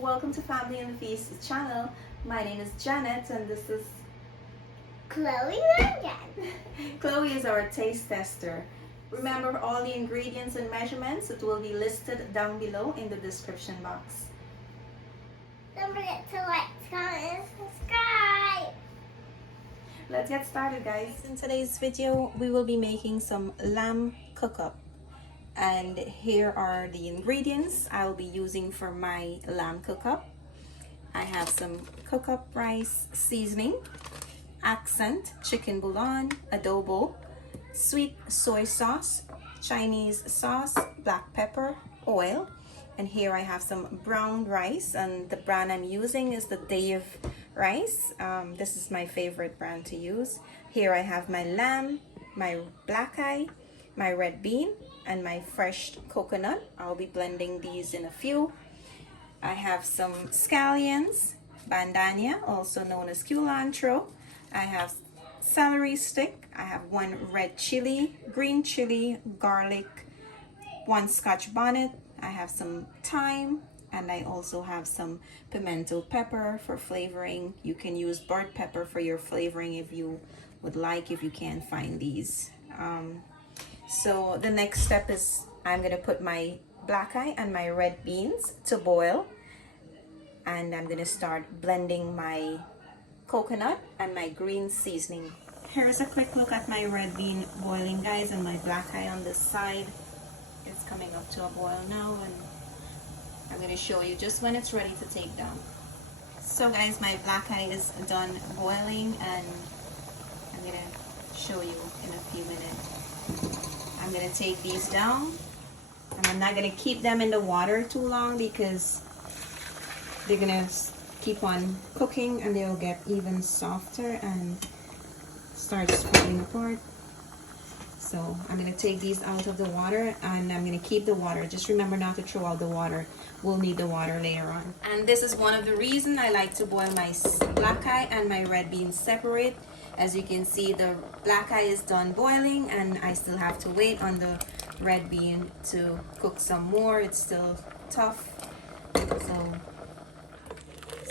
Welcome to Family and Feast channel. My name is Janet and this is Chloe again. Chloe is our taste tester. Remember all the ingredients and measurements, it will be listed down below in the description box. Don't forget to like, comment, and subscribe. Let's get started, guys. In today's video, we will be making some lamb cook-up. And here are the ingredients I'll be using for my lamb cook-up. I have some Cookup Rice Seasoning, Accent, Chicken Bouillon, Adobo, sweet soy sauce, Chinese sauce, black pepper, oil. And here I have some brown rice, and the brand I'm using is the Dave rice. This is my favorite brand to use. Here I have my lamb, my black eye, my red bean, and my fresh coconut. I'll be blending these in a few. I have some scallions, bandania, also known as culantro. I have celery stick. I have one red chili, green chili, garlic, one Scotch bonnet. I have some thyme, and I also have some pimento pepper for flavoring. You can use burnt pepper for your flavoring if you would like, if you can't find these. So the next step is I'm gonna put my black eye and my red beans to boil, and I'm gonna start blending my coconut and my green seasoning. Here's a quick look at my red bean boiling, guys, and my black eye on this side. It's coming up to a boil now, and I'm gonna show you just when it's ready to take down. So guys, my black eye is done boiling, and I'm gonna show you in a few minutes. I'm gonna take these down, and I'm not gonna keep them in the water too long because they're gonna keep on cooking and they'll get even softer and start spreading apart. So I'm gonna take these out of the water, and I'm gonna keep the water. Just remember not to throw out the water. We'll need the water later on. And this is one of the reasons I like to boil my black eye and my red beans separate. As you can see, the black eye is done boiling, and I still have to wait on the red bean to cook some more. It's still tough.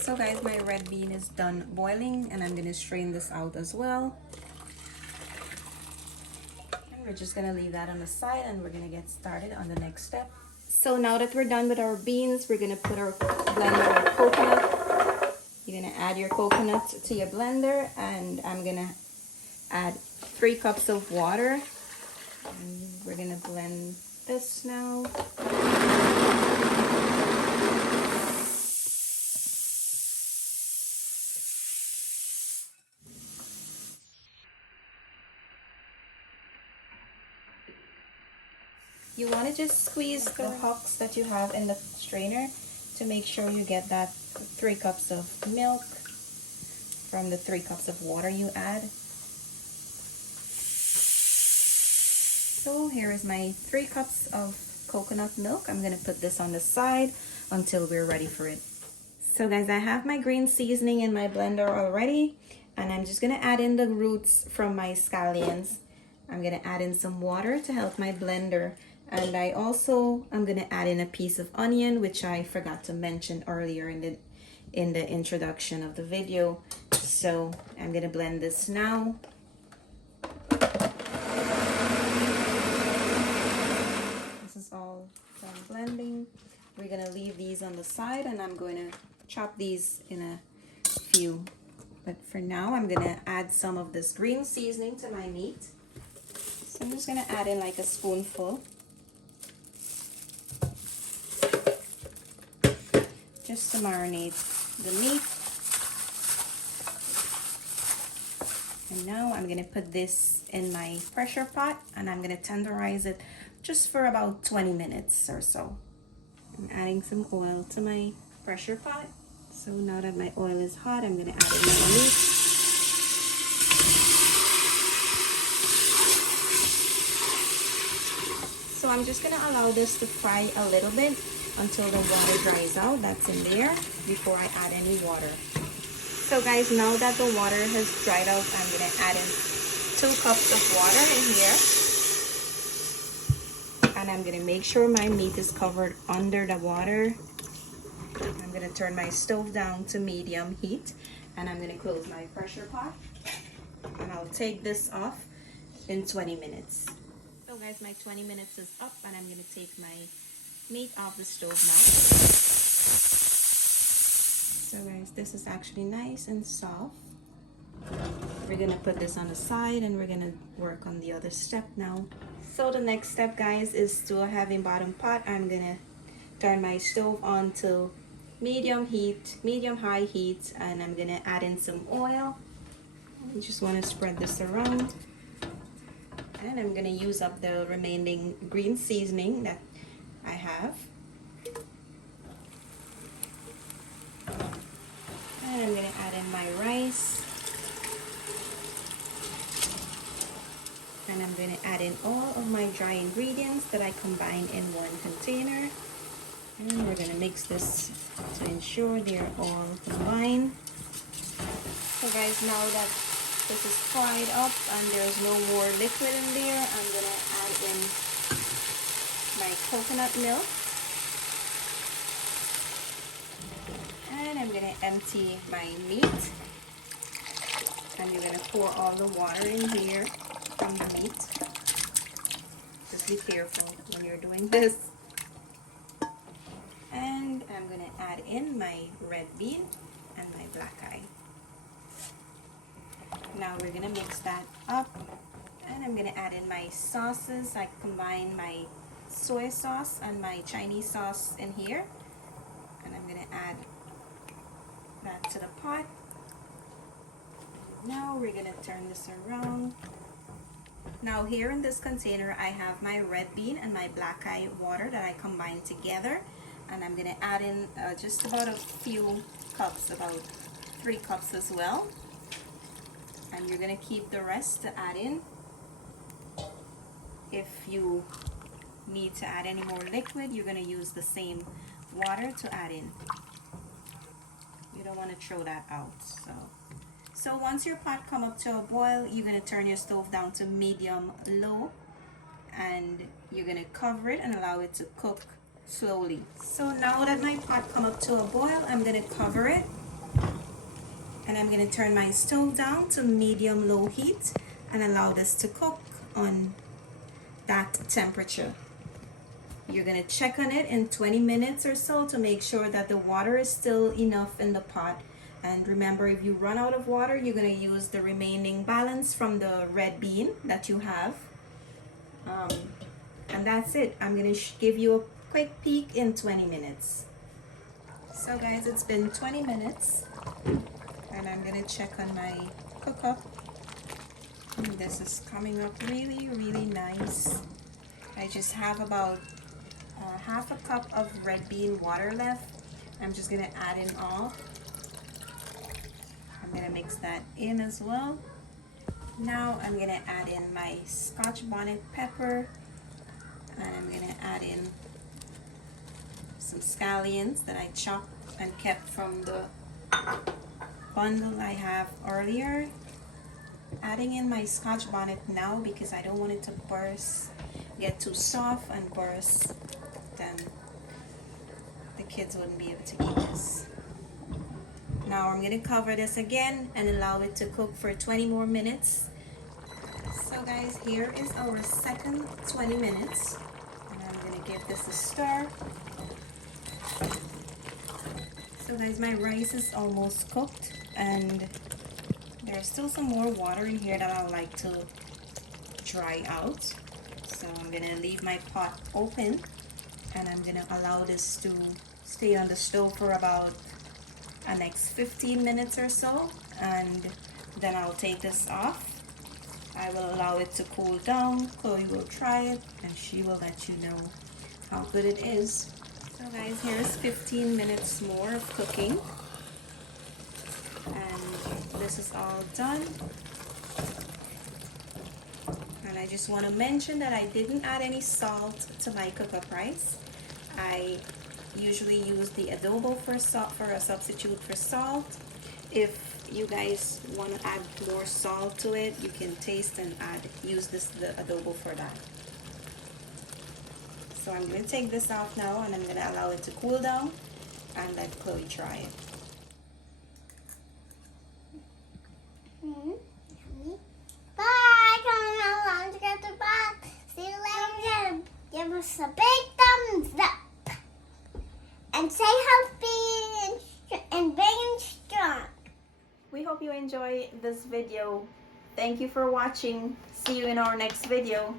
So guys, my red bean is done boiling, and I'm gonna strain this out as well. And we're just gonna leave that on the side, and we're gonna get started on the next step. So now that we're done with our beans, we're gonna put our blender our coconut. You're gonna add your coconut to your blender, and I'm gonna add 3 cups of water. And we're gonna blend this now. You want to just squeeze the husks that you have in the strainer to make sure you get that 3 cups of milk from the 3 cups of water you add. So here is my 3 cups of coconut milk. I'm gonna put this on the side until we're ready for it. So guys, I have my green seasoning in my blender already, and I'm just gonna add in the roots from my scallions. I'm gonna add in some water to help my blender. And I also am gonna add in a piece of onion, which I forgot to mention earlier in the introduction of the video. So I'm gonna blend this now. This is all done blending. We're gonna leave these on the side, and I'm going to chop these in a few. But for now, I'm gonna add some of this green seasoning to my meat. So I'm just gonna add in like a spoonful. Just to marinate the meat. And now I'm gonna put this in my pressure pot, and I'm gonna tenderize it just for about 20 minutes or so. I'm adding some oil to my pressure pot. So now that my oil is hot, I'm gonna add in my meat. So I'm just gonna allow this to fry a little bit until the water dries out that's in there before I add any water. So guys, now that the water has dried out, I'm gonna add in 2 cups of water in here, and I'm gonna make sure my meat is covered under the water. I'm gonna turn my stove down to medium heat, and I'm gonna close my pressure pot, and I'll take this off in 20 minutes. So guys, my 20 minutes is up, and I'm gonna take my meat off the stove now. So guys, this is actually nice and soft. We're gonna put this on the side, and we're gonna work on the other step now. So the next step, guys, is to a heavy bottom pot. I'm gonna turn my stove on to medium high heat, and I'm gonna add in some oil. I just want to spread this around, and I'm gonna use up the remaining green seasoning that I have, and I'm gonna add in my rice, and I'm gonna add in all of my dry ingredients that I combined in one container. And we're going to mix this to ensure they're all combined. So guys, now that this is fried up and there's no more liquid in there, I'm going to add in my coconut milk. And I'm going to empty my meat. And you're going to pour all the water in here from the meat. Just be careful when you're doing this. And I'm going to add in my red bean and my black eye. Now we're going to mix that up. And I'm going to add in my sauces. I combine my soy sauce and my Chinese sauce in here. And I'm going to add that to the pot. Now we're going to turn this around. Now here in this container, I have my red bean and my black eye water that I combined together. And I'm going to add in just about a few cups, about 3 cups as well. And you're going to keep the rest to add in. If you need to add any more liquid, you're going to use the same water to add in. You don't want to throw that out. So once your pot come up to a boil, you're going to turn your stove down to medium low. And you're going to cover it and allow it to cook slowly. So now that my pot come up to a boil, I'm going to cover it, and I'm going to turn my stove down to medium low heat and allow this to cook on that temperature. You're going to check on it in 20 minutes or so to make sure that the water is still enough in the pot. And remember, if you run out of water, you're going to use the remaining balance from the red bean that you have. And that's it. I'm going to give you a quick peek in 20 minutes. So guys, it's been 20 minutes, and I'm going to check on my cook-up. This is coming up really, really nice. I just have about half a cup of red bean water left. I'm just going to add in all. I'm going to mix that in as well. Now I'm going to add in my Scotch Bonnet Pepper, and I'm going to add in some scallions that I chopped and kept from the bundle I have earlier. Adding in my Scotch Bonnet now because I don't want it to burst, get too soft and burst, then the kids wouldn't be able to eat this. Now I'm going to cover this again and allow it to cook for 20 more minutes. So guys, here is our second 20 minutes, and I'm going to give this a stir. So guys, my rice is almost cooked, and there's still some more water in here that I would like to dry out. So I'm going to leave my pot open, and I'm going to allow this to stay on the stove for about the next 15 minutes or so, and then I'll take this off. I will allow it to cool down. Chloe will try it, and she will let you know how good it is. So guys, here's 15 minutes more of cooking, and this is all done. And I just want to mention that I didn't add any salt to my cook-up rice. I usually use the adobo for salt, for a substitute for salt. If you guys want to add more salt to it, you can taste and use the adobo for that. So I'm going to take this off now, and I'm going to allow it to cool down, and let Chloe try it. Bye. Comment down below to get the box. See you later. Give us a big thumbs up. And stay healthy and big and strong. We hope you enjoy this video. Thank you for watching. See you in our next video.